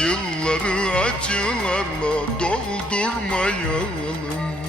Yılları acılarla doldurmayalım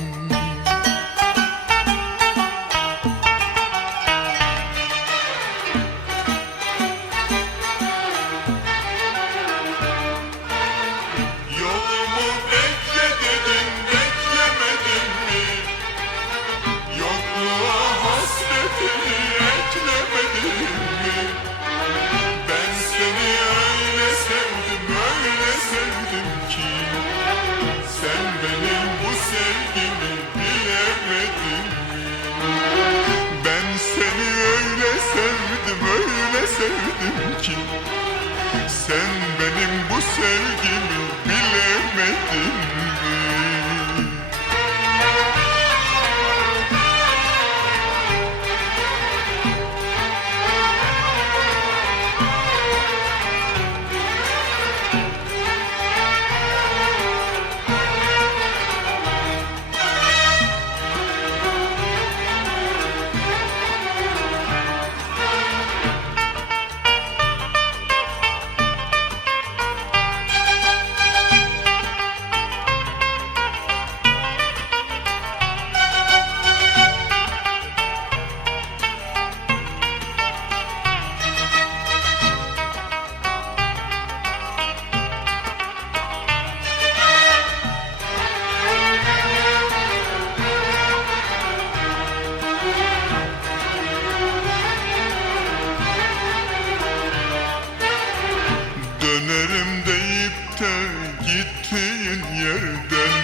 gittiğin yerden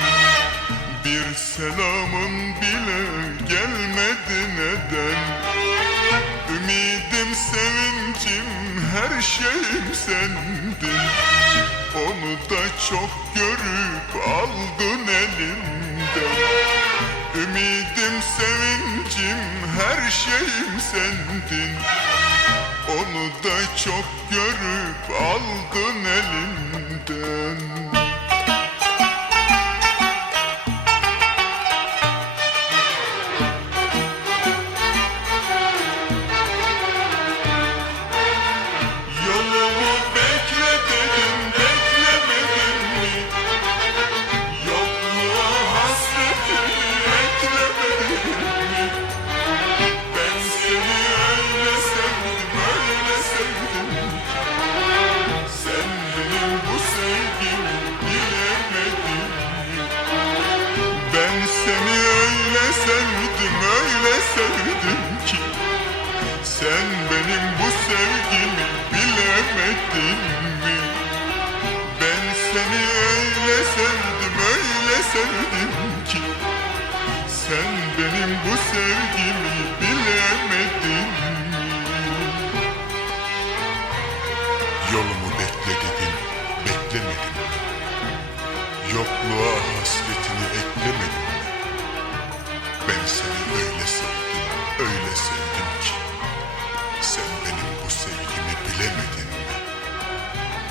Bir selamın bile gelmedi neden? Ümidim, sevincim, her şeyim sendin Onu da çok görüp aldın elimden Ümidim, sevincim, her şeyim sendin. Onu da çok görüp aldın elimden sevdim, öyle sevdim ki Sen benim bu sevgimi bilemedin mi? Ben seni öyle sevdim, öyle sevdim ki sen benim bu sevgimi bilemedin mi? Yolumu bekle dedin, beklemedin mi? Yokluğa hasretini eklemedin mi? Ben seni